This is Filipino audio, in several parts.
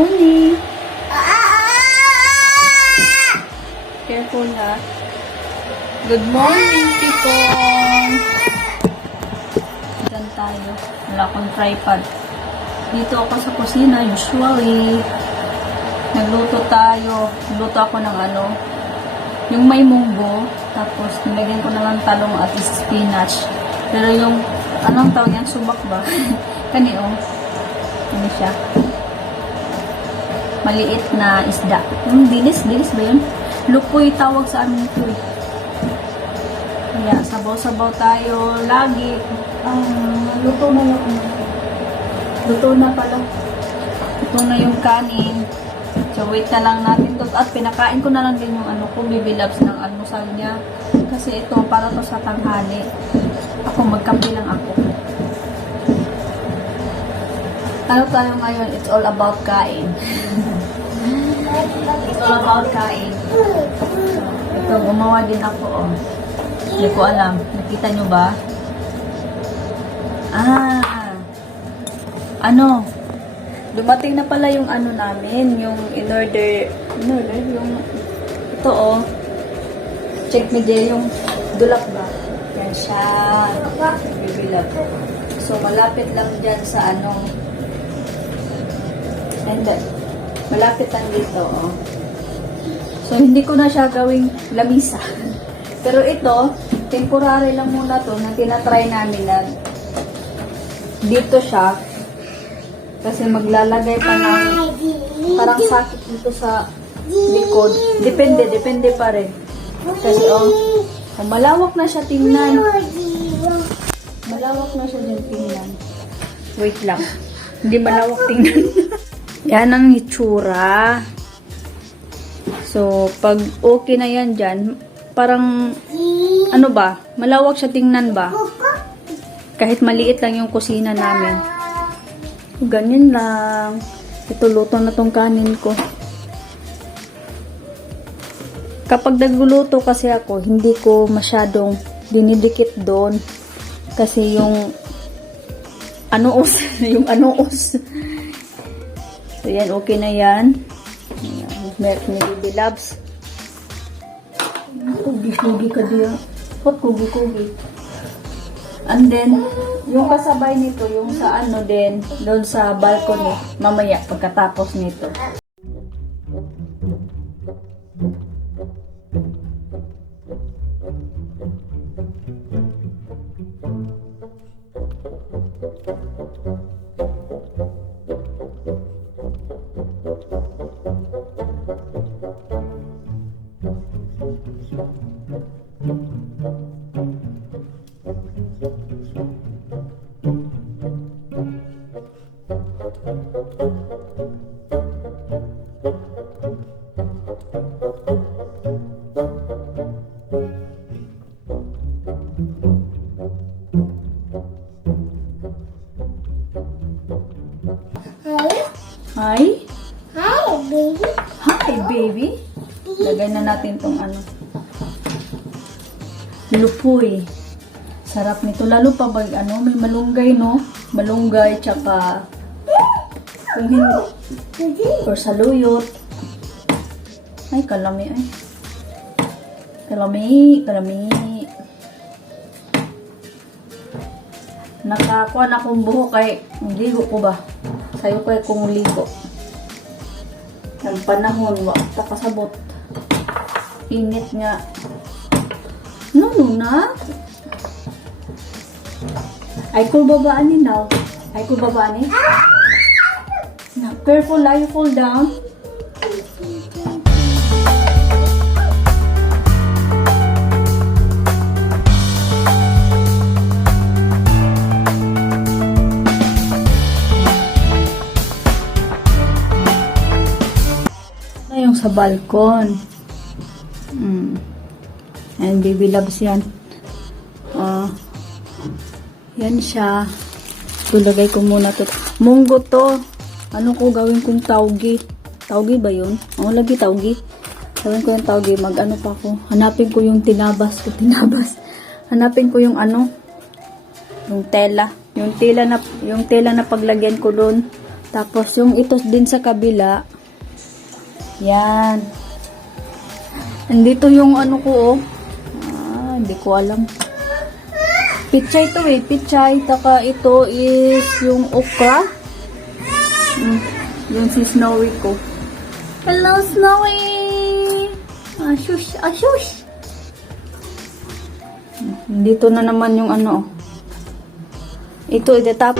morning. Careful na. Good morning, Tikong. Diyan tayo. Wala akong tripod. Dito ako sa kusina, usually. Nagluto tayo. Nagluto ako ng yung may munggo. Tapos, nilagyan ko na ng talong at spinach. Pero yung, anong tawag yan? Subak ba? Kanio. Ano siya? Maliit na isda. Yung dilis ba yun? Lupoy tawag sa amin ito eh. Kaya, sabaw-sabaw tayo lagi. Luto na lang. Luto na pala. Luto na yung kanin. So, wait na lang natin to. At pinakain ko na lang din yung Baby Loves ng almusal niya. Kasi ito, para to sa tanghali. Ako, magkape lang ako. Ano tayo ngayon? It's all about kain. It's all about kain. Ito, gumawa din ako, oh. Hindi ko alam. Nakita nyo ba? Dumating na pala yung namin, yung in-order, yung, ito, oh. Check me dyan, yung dulap ba? Yan siya. Baby Love. So, malapit lang dyan sa malapit lang dito, oh. So, hindi ko na siya gawing lamisa. Pero ito, temporary lang muna to na tinatry namin na dito siya. Kasi maglalagay pa ng parang sakit dito sa likod. Depende pa rin. Kasi, malawak na siya tingnan. Malawak na siya din tingnan. Wait lang. Hindi malawak tingnan. Yan ang itsura. So, pag okay na yan dyan, parang, malawak siya tingnan ba? Kahit maliit lang yung kusina namin. Ganyan lang. Ito, luto na tong kanin ko. Kapag nagluluto kasi ako, hindi ko masyadong dinidikit doon. Kasi yung yung anuos. So, yan, okay na yan. Milk ni Baby Loves. Kugi-kugi ka diya. What kugi-kugi? And then, yung kasabay nito, yung sa din, doon sa balcony, mamaya, pagkatapos nito. Hi? Hi, baby. Hi, baby. Lagay na natin tong lupoy. Sarap nito. Lalo pa may malunggay, no? Malunggay, tsaka kung hindi, or saluyot. Ay, kalami, ay. Kalami. Nakakuha na akong buhok kay ligo ko ba? Sayo ko kung ligo. Ang panahon, wakta kasabot. Init nga. No, na. Ay, kung babaan ni now. Ay, kung babaan ni. Now, careful, you fall down. Yung sa balkon. And Baby Loves yan. Yan siya. Tulagay ko muna to. Munggo to. Ano ko gawin kong taugi? Taugi ba yun? Lagi taugi. Gawin ko yung taugi. Mag-ano pa ako. Hanapin ko yung tinabas. Hanapin ko yung yung tela. Yung tela na paglagyan ko doon Tapos yung ito din sa kabila. Yan. Andito yung ano ko, oh. Hindi ko alam. Pichay to eh. Pichay. Taka ito is yung okra. Yung si Snowy ko. Hello, Snowy! Ashush! Ashush! Dito na naman yung ano. Ito, itatap.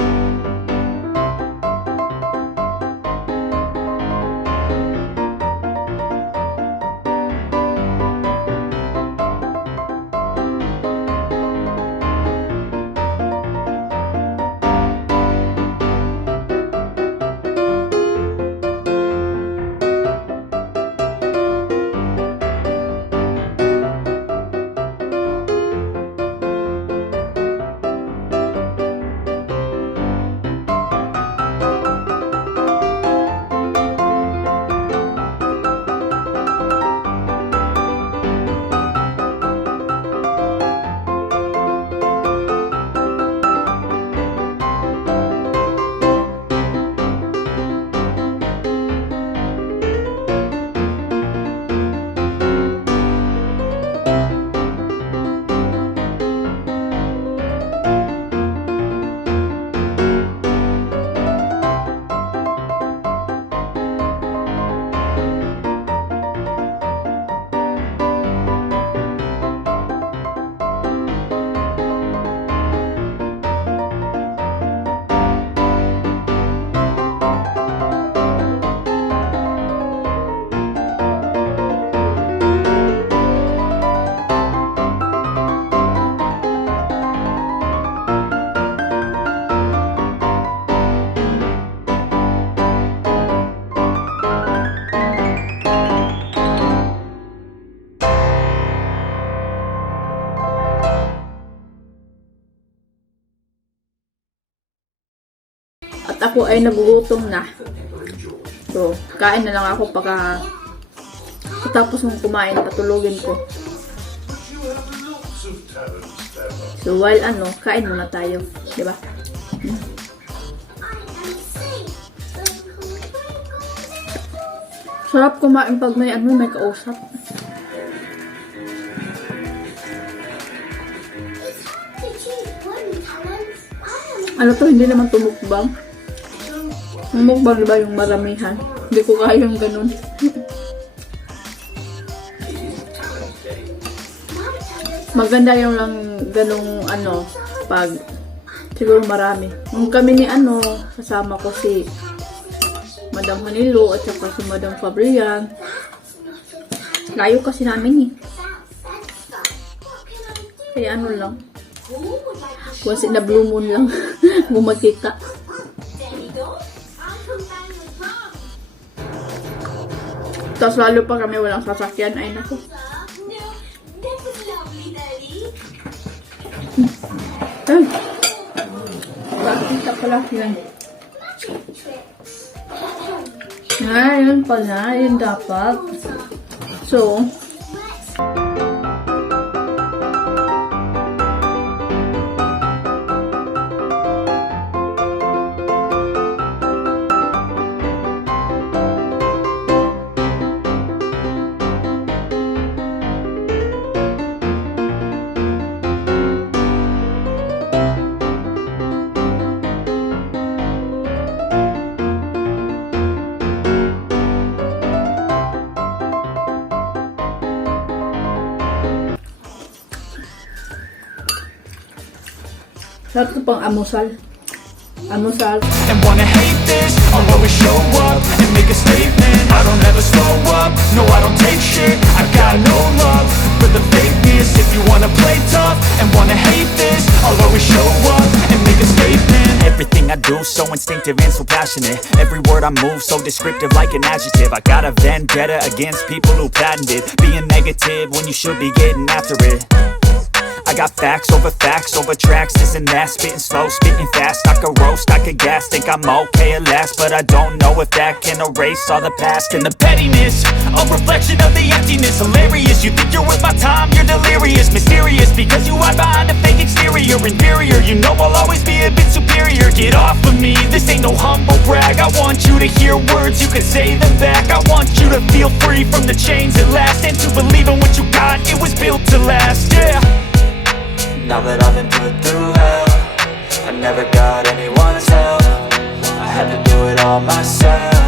At ako ay nagugutom na. So, kain na lang ako tapos mong kumain, patulogin ko. So, while kain muna tayo. Diba? Sarap kumain pag may may kausap. Ano to, hindi naman tumukbang. Mukbang diba yung maramihan? Hindi ko kaya yung ganun. Maganda yung lang ganung pag siguro marami. Nung kami ni kasama ko si Madam Hanilo at saka si Madam Fabrian. Layo kasi namin eh. Kaya lang. Once in a blue moon lang. Bumakita. Tapos lalo pa kami walang sasakyan. Ay naku. Ay. Bakita pala yan. Yun pala. Yun dapat. So, sarap ito pang amusal. Amusal. And wanna hate this, I'll always show up and make a statement. I don't ever slow up, no I don't take shit. I got no love for the fakeness. If you wanna play tough and wanna hate this, I'll always show up and make a statement. Everything I do so instinctive and so passionate. Every word I move so descriptive like an adjective. I got a vendetta against people who patented being negative when you should be getting after it. I got facts over tracks, this and that. Spitting slow, spitting fast, I could roast, I could gas. Think I'm okay at last, but I don't know if that can erase all the past. And the pettiness, a reflection of the emptiness. Hilarious, you think you're worth my time, you're delirious. Mysterious, because you hide behind a fake exterior. Inferior, you know I'll always be a bit superior. Get off of me, this ain't no so humble brag. I want you to hear words, you can say them back. I want you to feel free from the chains at last, and to believe in what you got, it was built to last, yeah. Now that I've been put through hell, I never got anyone's help, I had to do it all myself.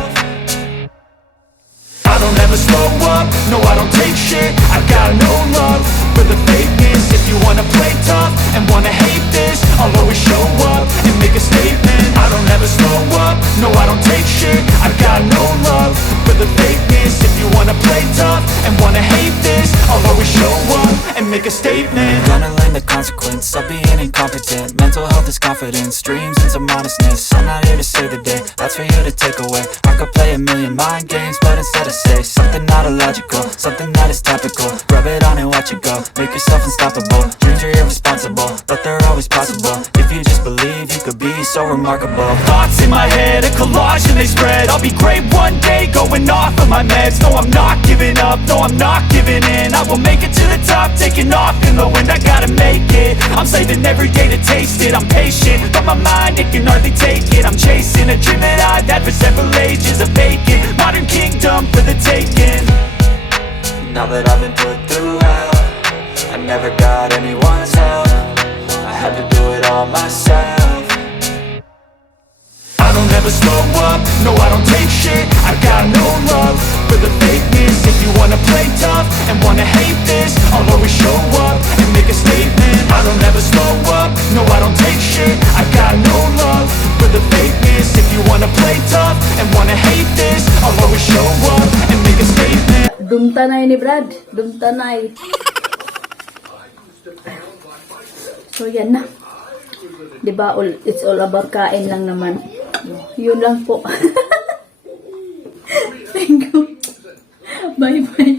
I don't ever slow up, no I don't take shit, I got no love for the fakeness. If you wanna play tough and wanna hate this, I'll always show up and make a statement. I don't ever slow up, no I don't take shit, I got no love for the fakeness. If you wanna play tough and wanna hate this, I'll always show up and make a statement. Gonna learn the consequence of being incompetent. Mental health is confidence, dreams and some honestness. I'm not here to save the day, that's for you to take away. I could play a million mind games, but instead I say something not illogical, something that is topical. Rub it on and watch it go, make yourself unstoppable. Dreams are irresponsible, but they're always possible. If you just believe, you could be so remarkable. Thoughts in my head, a collage and they spread. I'll be great one day, going off of my meds. No, I'm not giving up, no, I'm not giving in. I will make it to the top, taking off in the wind. I gotta make it, I'm saving every day to taste it. I'm patient, but my mind, it can hardly take it. I'm chasing a dream that I've had for several ages, a vacant modern kingdom for the taking. Now that I've been put through hell, I never got anyone's help, I had to do it all myself. I don't ever slow up, no I don't take shit, I got no love for the fakeness. If you wanna play tough and wanna hate this, I'll always show up and make a statement. I don't ever slow up, no I don't take shit, I got no love for the fakeness. If you wanna play tough and wanna hate this, I'll always show up and make a statement. Dumtanay ni Brad. Dumtanay. So, yan na. Diba, it's all about kain lang naman. Yun lang po. Thank you. Bye-bye.